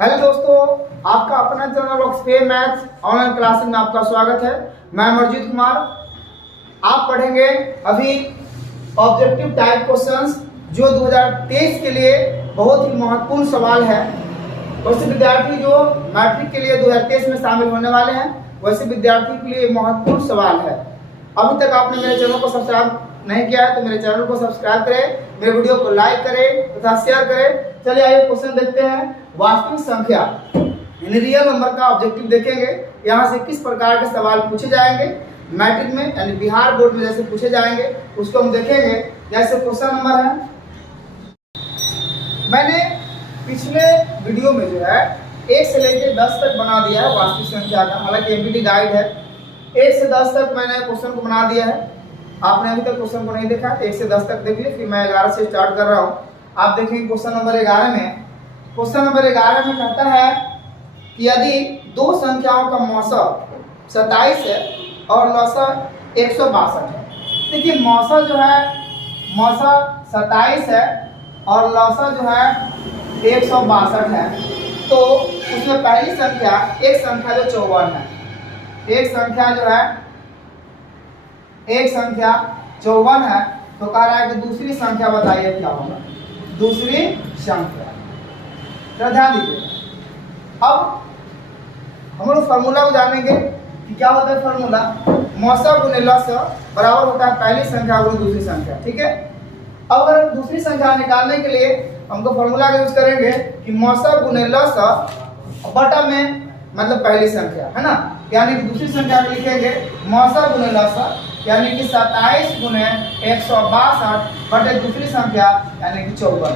Hello दोस्तों, आपका अपना चैनल ऑक्सफेयर मैथ्स ऑनलाइन क्लासेस में आपका स्वागत है। मैं अमरजीत कुमार। आप पढ़ेंगे अभी ऑब्जेक्टिव टाइप क्वेश्चंस जो 2023 के लिए बहुत ही महत्वपूर्ण सवाल है। वैसे विद्यार्थी जो मैट्रिक के लिए 2023 में शामिल होने वाले हैं वैसे विद्यार्थी के लिए महत्वपूर्ण सवाल है। अभी तक आपने मेरे चैनल को सब्सक्राइब नहीं किया है तो मेरे चैनल को सब्सक्राइब करें, मेरे वीडियो को लाइक करें तथा शेयर करें। चलिए आइए क्वेश्चन देखते हैं। वास्तविक संख्या यानी रियल नंबर का ऑब्जेक्टिव देखेंगे। यहाँ से किस प्रकार के सवाल पूछे जाएंगे मैट्रिक में यानी बिहार बोर्ड में जैसे पूछे जाएंगे उसको हम देखेंगे। जैसे क्वेश्चन नंबर है, मैंने पिछले वीडियो में जो है 1 से लेकर 10 तक बना दिया है वास्तविक संख्या का। हालांकि एमपीटी गाइड है, 1 से 10 तक मैंने क्वेश्चन को बना दिया है। आपने अभी तक क्वेश्चन को नहीं देखा, 1 से 10 तक देख लिया। फिर मैं 11 से स्टार्ट कर रहा हूँ। आप देखेंगे क्वेश्चन नंबर 11 में, क्वेश्चन नंबर 11 में कहता है कि यदि दो संख्याओं का मौसा 27 है और लौसा 162 है। देखिए मौसा जो है, मौसा 27 है और लौसा जो है 162 है, तो उसमें पहली संख्या एक संख्या जो 54 है, एक संख्या जो है एक संख्या 54 है। तो कह रहा है कि दूसरी संख्या बताइए क्या होगा। दूसरी संख्या तो ध्यान दीजिए। अब हम लोग फॉर्मूला को जानेंगे कि क्या होता है फॉर्मूला। मौसा गुने लसा बराबर होता है पहली संख्या गुने दूसरी संख्या। ठीक है। अब अगर दूसरी संख्या निकालने के लिए हमको फॉर्मूला का यूज करेंगे कि मौसा गुने लसा बटा में मतलब पहली संख्या है ना, यानी कि दूसरी संख्या को लिखेंगे मौसा गुने लसा यानी कि 27 गुने 162 बटे दूसरी संख्या यानी कि 54।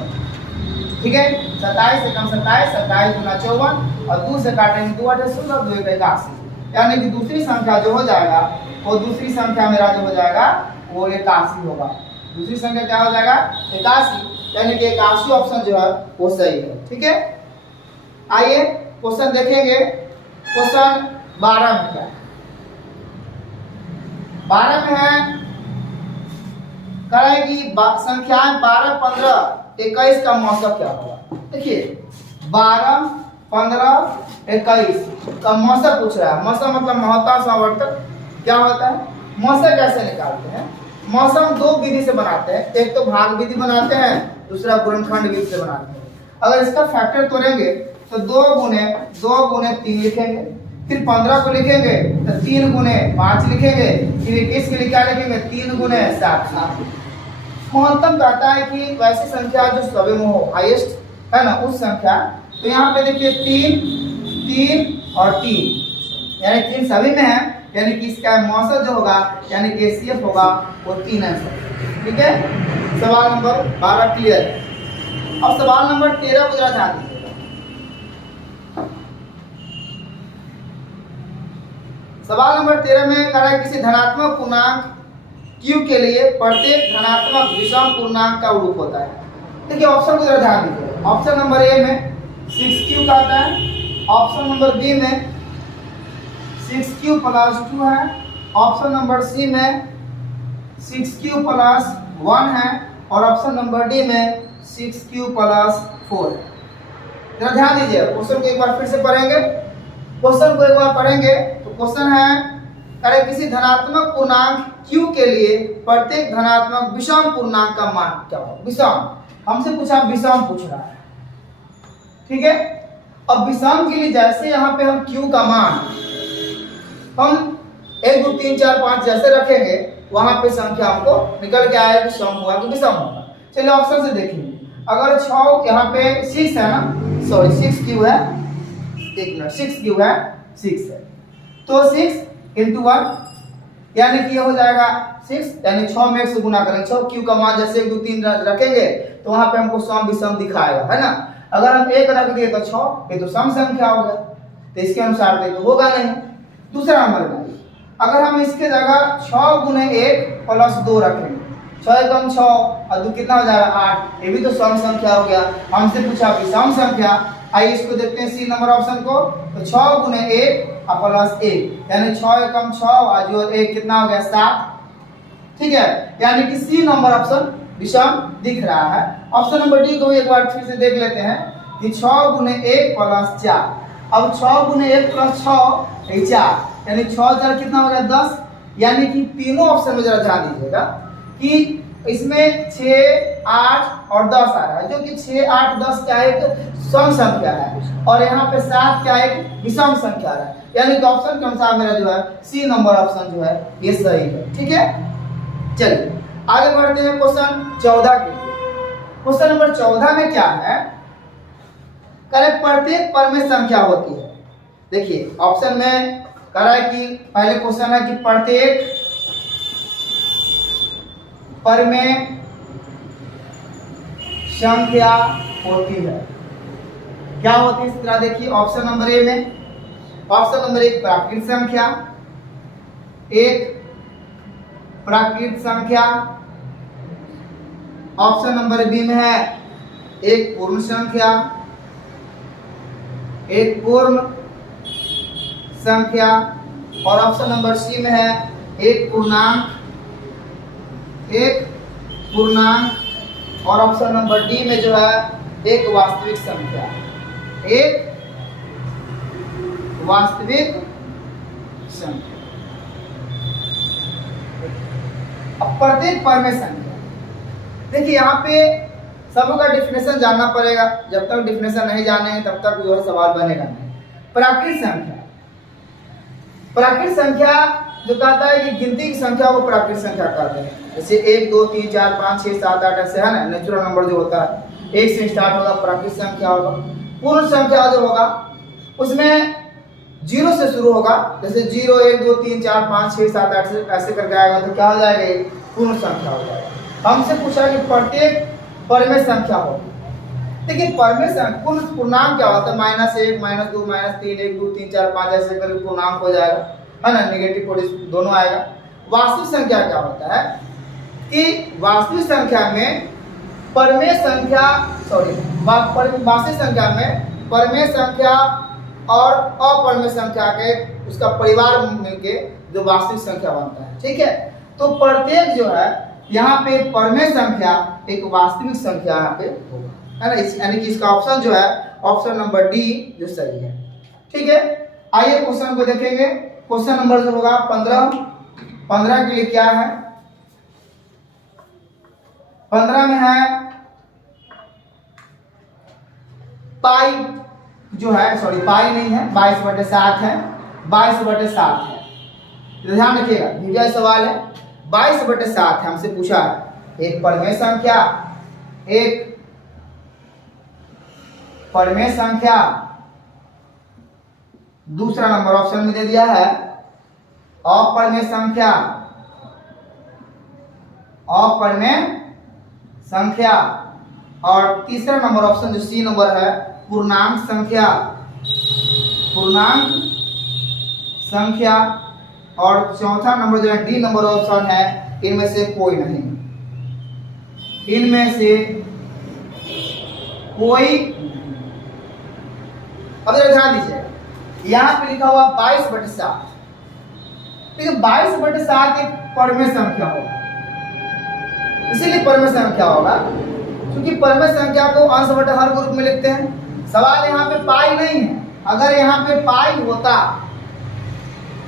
ठीक है। 27 से कम 27, 27 गुना 54 और 2 से काटेंगे 2 8 16, 2 1 81, यानी कि दूसरी संख्या जो हो जाएगा वो दूसरी संख्या मेरा जो हो जाएगा वो 81 होगा। दूसरी संख्या क्या हो जाएगा 81, यानी कि 81 ऑप्शन जो है वो सही है। ठीक है। आइए क्वेश्चन देखेंगे। क्वेश्चन 12 में क्या है। 12 में है कहेगी संख्याएं 12, 15, 21 का मौसा क्या होगा। देखिए 12, 15, 21 का मौसा पूछ रहा है। मौसा मतलब महत्ता संवर्तक क्या होता है। मौसा कैसे निकालते हैं। मौसा हम दो विधि से बनाते हैं, एक तो भाग विधि बनाते हैं, दूसरा गुणनखंड विधि से बनाते हैं। अगर इसका फैक्टर तोड़ेंगे तो 2 गुने 3 लिखेंगे, फिर 15 को लिखेंगे तो 3 गुने 5 लिखेंगे, फिर 21 के लिए क्या लिखेंगे 3 गुने 7। महत्तम कहता है कि वैसी संख्या जो सभी में हो, हाईएस्ट है ना उस संख्या। तो यहाँ पे देखिए 3, 3 और 3 यानी 3 सभी में है, यानी कि इसका मौसा जो होगा यानी कि एचसीएफ होगा वो 3 आंसर। ठीक है। सवाल नंबर 12 क्लियर है। अब सवाल नंबर 13 को जरा ध्यान दीजिएगा। सवाल नंबर 13 में कह रहा है किसी धनात्मक पूर्णांक q के लिए प्रत्येक धनात्मक विषम पूर्णांक का रूप होता है। देखिए ऑप्शन को जरा ध्यान दीजिए। ऑप्शन नंबर ए में 6q का आता है, ऑप्शन नंबर बी में 6q + 2 है, ऑप्शन नंबर सी में 6q + 1 है और ऑप्शन नंबर डी में 6q + 4 है। जरा ध्यान दीजिए। क्वेश्चन को एक बार फिर से पढ़ेंगे। क्वेश्चन को एक बार पढ़ेंगे तो क्वेश्चन है अरे किसी धनात्मक पूर्णांक q के लिए प्रत्येक धनात्मक विषम पूर्णांक का मान क्या होगा। विषम हमसे पूछा, विषम पूछ रहा है। ठीक है। अब विषम के लिए जैसे यहाँ पे हम q का मान हम 1 2 3 4 5 जैसे रखेंगे वहां पे संख्या हमको निकल के आएगा कि सम हुआ कि विषम होगा। चलिए ऑप्शन से देखेंगे। अगर 6 यहाँ पे 6 है ना, सॉरी 6q है, 6q है 6 है तो 6 × 1 यानी कि ये हो जाएगा 6, यानी 6 में 1 से गुना करेंगे। 6 q का मान जैसे 1 2 3 रखेंगे तो वहां पे हमको सम विषम दिखाएगा है ना। अगर हम 1 रख दिए तो 6, ये तो सम संख्या हो गया, तो इसके अनुसार तो होगा नहीं। दूसरा नंबर में अगर हम इसके जगह 6 गुने 1 + 2 रखेंगे, 6 × 6 और 2 कितना हो जाएगा 8, ये भी तो सम संख्या हो गया। हमसे पूछा विषम संख्या। आइए इसको देखते हैं सी नंबर ऑप्शन को। तो 6 गुने 1 + 1 यानी 6 × 6 और जो 1 कितना हो गया 7। ठीक है। यानी कि सी नंबर ऑप्शन विषम दिख रहा है। ऑप्शन नंबर डी को एक बार फिर से देख लेते हैं कि 6 गुने 1 प्लस 4। अब 6 गुने 1 प्लस 6 4, यानी 6 4 कितना हो गया 10। यानी कि तीनों ऑप्शन में जरा ध्यान दीजिएगा कि इसमें 6 8 और 10 आ रहा है, जो कि 6 8 10 क्या एक सम संख्या है, और यहाँ पे 7 क्या एक विषम संख्या है। यानी कि ऑप्शन के अनुसार मेरा जो है सी नंबर ऑप्शन जो है ये सही है। ठीक है, चलिए आगे बढ़ते हैं क्वेश्चन 14 के लिए। क्वेश्चन नंबर 14 में क्या है, करेक्ट प्रत्येक परमेय संख्या होती है। देखिए ऑप्शन में कह रहा है कि पहले क्वेश्चन है कि प्रत्येक परमेय संख्या होती है। क्या होती है इस तरह देखिए, ऑप्शन नंबर ए में, ऑप्शन नंबर 1 प्राकृत संख्या, एक प्राकृत संख्या। ऑप्शन नंबर बी में है एक पूर्ण संख्या, एक पूर्ण संख्या। और ऑप्शन नंबर सी में है एक पूर्णांक, एक पूर्णांक। और ऑप्शन नंबर डी में जो है एक वास्तविक संख्या, एक वास्तविक संख्या। अब प्रत्येक परमेय संख्या, देखिए यहाँ पे सबका डिफिनेशन जानना पड़ेगा। जब तक डिफिनेशन नहीं जानेंगे तब तक जो है सवाल बनेगा नहीं। प्राकृत संख्या, प्राकृत संख्या जो कहता है कि गिनती की संख्या को प्राकृत संख्या कहते हैं। जैसे 1 2 3 4 5 6 7 8 ऐसे है ना, नेचुरल नंबर जो होता है 1 से स्टार्ट होगा, प्राकृत संख्या होगा। पूर्ण संख्या जो होगा उसमें 0 से शुरू होगा, जैसे 0 1 2 3 4 5 6 7 8 ऐसे करके आएगा तो क्या हो जाएगा, ये पूर्ण संख्या हो जाएगा। हमसे पूछा कि प्रत्येक परमेय संख्या होगी। देखिए परमेय संख्या पूर्णांक क्या होता है, -1 -2 -3 1 2 3 4 5 ऐसे करके पूर्णांक हो जाएगा, है ना, नेगेटिव दोनों आएगा। वास्तविक संख्या क्या होता है कि वास्तविक संख्या में परमेय संख्या वास्तविक संख्या में परमेय संख्या और अपरमेय संख्या के उसका परिवार मिलके जो वास्तविक संख्या बनता है। ठीक है, तो प्रत्येक जो है यहाँ पे परमेय संख्या एक वास्तविक संख्या यहाँ पे होगा, है ना, यानी कि इसका ऑप्शन जो है ऑप्शन नंबर डी जो सही है। ठीक है, आइए क्वेश्चन को देखेंगे। क्वेश्चन नंबर जो होगा 15 के लिए क्या है, 15 में है पाई जो है, सॉरी पाई नहीं है, 22/7 है, 22/7 है। ध्यान रखिएगा, भैया सवाल है 22/7 है, हमसे पूछा है एक परमेय संख्या, एक परमेय संख्या, दूसरा नंबर ऑप्शन में दे दिया है अपरमेय संख्या, अपरमेय संख्या। और तीसरा नंबर ऑप्शन जो सी नंबर है पूर्णांक संख्या, पूर्णांक संख्या। और चौथा नंबर जो है डी नंबर ऑप्शन है, इनमें से कोई नहीं, इनमें से कोई। अब ध्यान दीजिए, यहाँ पे लिखा हुआ 22/7, ठीक है, 22/7 एक परमेय संख्या होगा, इसीलिए परमेय संख्या होगा क्योंकि परमेय संख्या को अंश बटे हर ग्रुप में लिखते हैं। सवाल यहाँ पे पाई नहीं है, अगर यहाँ पे पाई होता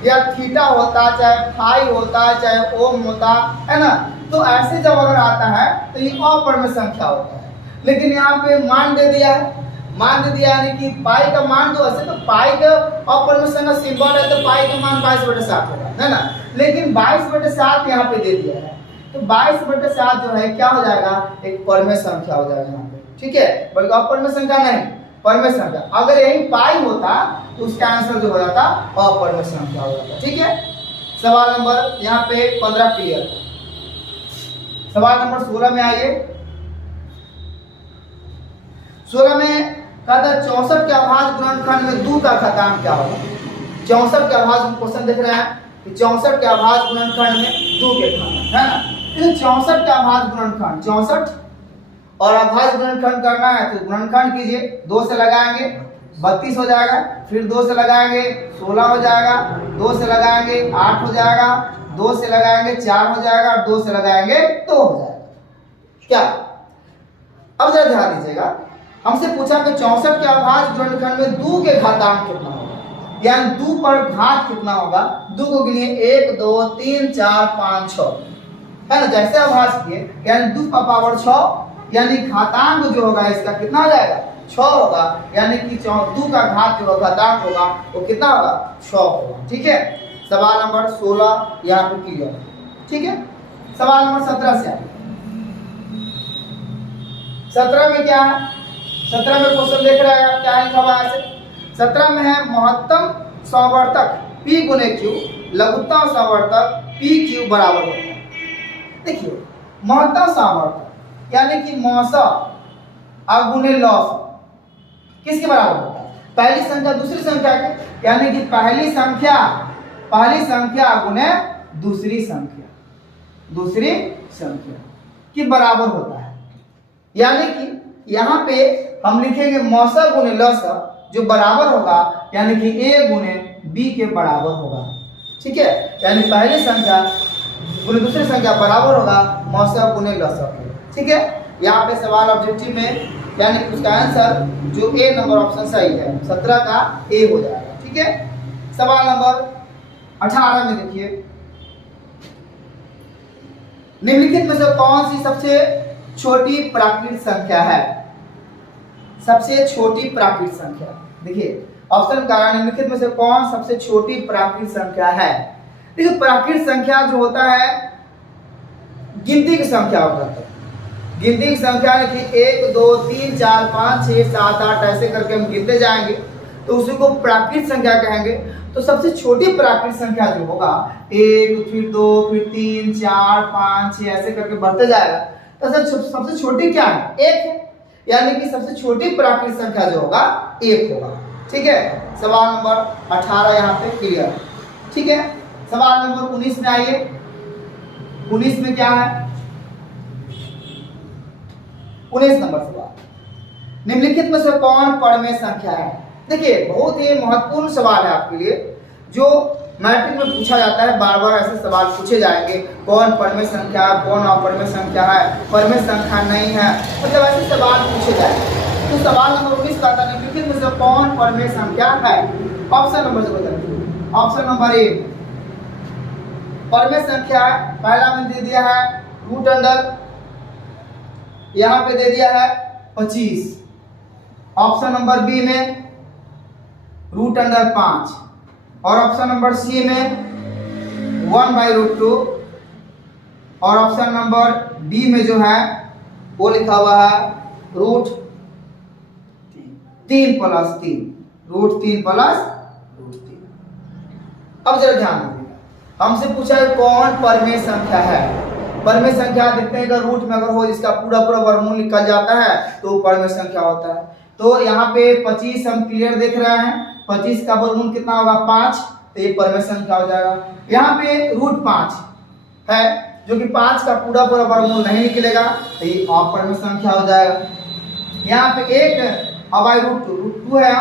या थीटा होता, चाहे फाई होता, चाहे ओम होता, है ना, तो ऐसे जब अगर आता है तो ये अपरमेय संख्या होता है। लेकिन यहाँ पे मान दे दिया है, मान दे दिया यानी कि पाई का मान तो ऐसे, तो पाई का अपरमेय संख्या सिंबल है तो पाई का मान 22/7 होगा, है ना, लेकिन 22/7 यहाँ पे दे दिया है तो 22/7 जो है क्या हो जाएगा, एक परमेय संख्या हो जाएगा यहाँ पे। ठीक है, बल्कि अपरमेय संख्या नहीं, परमेय संख्या। अगर यही पाई होता तो उसका आंसर जो हो जाता अपरमेय संख्या हो जाता। ठीक है, सवाल नंबर यहाँ पे 15 क्लियर। सवाल नंबर 16 में आइए। 16 में कहता है 64 के अभाज्य गुणनखंड में 2 का घातांक क्या होगा। 64 के अभाज्य क्वेश्चन देख रहे हैं कि 64 के अभाज्य गुणनखंड में 2 के घातांक, है ना, 64 का अभाज्य गुणनखंड 64 और अभाज्य गुणनखंड करना है तो गुणनखंड कीजिए, 2 से लगाएंगे 32 हो जाएगा, फिर 2 से लगाएंगे 16 हो जाएगा, 2 से लगाएंगे 8 हो जाएगा, 2 से लगाएंगे 4 हो जाएगा, और 2 से लगाएंगे 2 हो जाएगा। क्या अब जरा ध्यान दीजिएगा, हमसे पूछा कि 64 के अभाज्य गुणनखंड में 2 के घातांक कितना होगा, यानी 2 पर घात कितना होगा। 2 को गिनिए 1 2 3 4 5 6 है ना, जैसे अभाज्य किए यानी 2 का पावर 6 यानी घातांक जो होगा इसका कितना हो जाएगा 6 होगा, यानी कि 2 का घात जो घातांक होगा वो कितना होगा 6 होगा। ठीक है, सवाल नंबर 16 यहाँ पे क्लियर है। ठीक है, सवाल नंबर 17 से 17 में क्या है, 17 में क्वेश्चन देख रहे हैं क्या लिखा हुआ है। 17 में है महत्तम संवर्तक P गुने Q लघुत्तम संवर्तक P Q बराबर होता है। देखिए महत्तम संवर्तक यानी कि मौसा गुने लॉस किसके बराबर होता है, पहली संख्या दूसरी संख्या के, यानी कि पहली संख्या गुने दूसरी संख्या के बराबर होता है। यानी कि यहाँ पे हम लिखेंगे मौसा गुने लसा जो बराबर होगा, यानी कि A गुने B के बराबर होगा। ठीक है, यानी पहली संख्या गुने दूसरी संख्या बराबर होगा मौसा गुने लसा के। ठीक है, यहाँ पे सवाल ऑब्जेक्टिव में यानी कि उसका आंसर जो ए नंबर ऑप्शन सही है 17 का ए हो जाएगा। ठीक है, सवाल नंबर 18 में देखिए निम्नलिखित में से कौन सी सबसे छोटी प्राकृतिक संख्या है। सबसे छोटी प्राकृतिक संख्या देखिए ऑप्शन का निम्नलिखित में से कौन सबसे छोटी प्राकृतिक संख्या है। देखिए प्राकृतिक संख्या जो होता है गिनती की संख्या होता है, गिनती की संख्या कि 1 2 3 4 5 6 7 8 ऐसे करके हम गिनते जाएंगे तो उसी को प्राकृतिक संख्या कहेंगे। तो सबसे छोटी प्राकृतिक संख्या जो होगा 1 फिर 2 फिर 3 4 5 6 ऐसे करके बढ़ते जाएगा। तो सबसे छोटी क्या है 1 है, यानी कि सबसे छोटी प्राकृतिक संख्या जो होगा 1 होगा। ठीक है, सवाल नंबर 18 यहाँ पे क्लियर है। ठीक है, सवाल नंबर 19 में आइए। 19 में क्या है 19 नंबर सवाल निम्नलिखित में से कौन परमेय संख्या है। देखिए बहुत ही महत्वपूर्ण सवाल है आपके लिए जो मैट्रिक में पूछा जाता है, बार बार ऐसे सवाल पूछे जाएंगे कौन परमेय संख्या कौन अपरमेय संख्या है, परमेय संख्या नहीं है, मतलब ऐसे सवाल पूछे जाएंगे। तो सवाल नंबर 19 का था निम्नलिखित में से कौन परमेय संख्या है। ऑप्शन नंबर से बताइए। ऑप्शन नंबर ए परमेय संख्या पहला में दे दिया है रूट अंडर, यहाँ पे दे दिया है 25। ऑप्शन नंबर बी में रूट अंडर 5 और ऑप्शन नंबर सी में 1/√2 और ऑप्शन नंबर डी में जो है वो लिखा हुआ है रूट 3 + 3 रूट 3 + रूट 3। अब जरा ध्यान दीजिएगा, हमसे पूछा है कौन परमेय संख्या है। परमेय संख्या देखते हैं अगर रूट में अगर हो जिसका पूरा वर्गमूल निकल जाता है तो परमेय संख्या होता है। तो यहाँ पे 25 हम क्लियर देख रहे हैं, 25 का वर्गमूल कितना होगा 5, तो ये परमेय संख्या हो जाएगा। यहाँ पे रूट 5 है जो कि 5 का पूरा वर्गमूल नहीं निकलेगा तो ये अपरमेय संख्या हो जाएगा। यहाँ पे 1/√2 है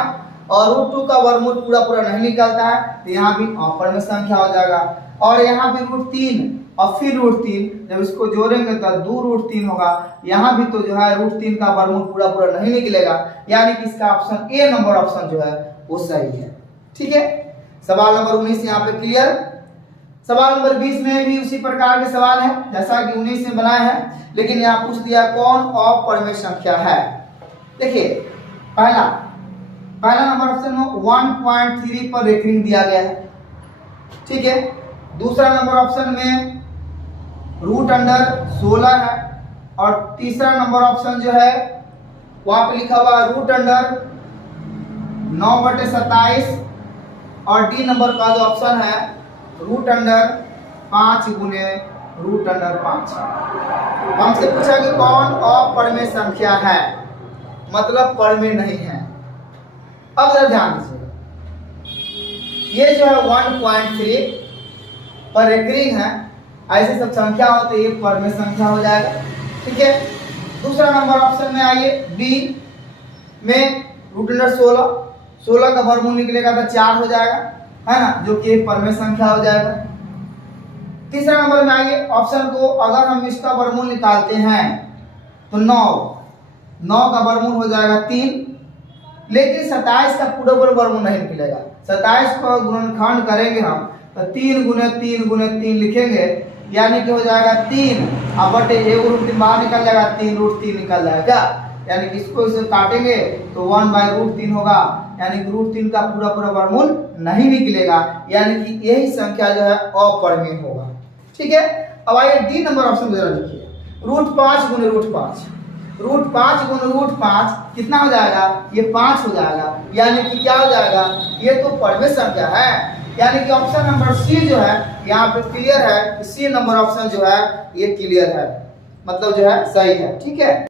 और √2 का वर्गमूल पूरा नहीं निकलता है तो यहाँ भी अपरमेय संख्या हो जाएगा। और यहाँ भी √3 और फिर √3 जब इसको जोड़ेंगे तो 2√3 होगा। यहाँ भी तो जो है √3 का वर्गमूल पूरा नहीं निकलेगा, यानी कि इसका ऑप्शन ए नंबर ऑप्शन जो है वो सही है। ठीक है, सवाल नंबर 19 यहाँ पे क्लियर। सवाल नंबर 20 में भी उसी प्रकार के सवाल है जैसा कि 19 में बनाया है, लेकिन यहाँ पूछ दिया कौन अपरमेय संख्या है। देखिए पहला नंबर ऑप्शन में 1.3 पर रेकरिंग दिया गया है। ठीक है, दूसरा नंबर ऑप्शन में रूट अंडर 16 है और तीसरा नंबर ऑप्शन जो है वहां पे लिखा हुआ है रूट अंडर 9/27 और डी नंबर का जो ऑप्शन है रूट अंडर 5 गुने रूट अंडर 5। हमसे पूछा कि कौन अपरमेय संख्या है, मतलब परमेय नहीं है। अब जरा ध्यान दीजिएगा, ये जो है 1.3 पर रेकरिंग है, ऐसे सब संख्या हो तो ये परमेय संख्या हो जाएगा। ठीक है, दूसरा नंबर ऑप्शन में आइए बी में रूट अंडर 16 का वर्गमूल निकलेगा तो 4 हो जाएगा, है ना, जो कि परमेय संख्या हो जाएगा। तीसरा नंबर में आइए ऑप्शन को अगर हम इसका वर्गमूल निकालते हैं तो 9 9 का वर्गमूल हो जाएगा 3, लेकिन 27 का पूरा वर्गमूल नहीं निकलेगा। 27 को गुणनखंड करेंगे हम तो 3 गुने 3 गुने 3 लिखेंगे, यानी कि हो जाएगा 3 अब बटे 1√3 बाहर निकल जाएगा, 3√3 निकल जाएगा, यानी कि इसको इसे काटेंगे तो 1/√3 होगा, यानी कि √3 का पूरा वर्गमूल नहीं निकलेगा, यानी कि यही संख्या जो है अपरिमेय होगा। ठीक है, अब आइए डी नंबर ऑप्शन जरा लिखिए। √5 गुने √5, √5 गुने √5 कितना हो जाएगा, ये 5 हो जाएगा, यानी कि क्या हो जाएगा, ये तो परिमेय संख्या है, यानी कि ऑप्शन नंबर सी जो है यहाँ पे क्लियर है, सी नंबर ऑप्शन जो है ये क्लियर है, मतलब जो है सही है। ठीक है।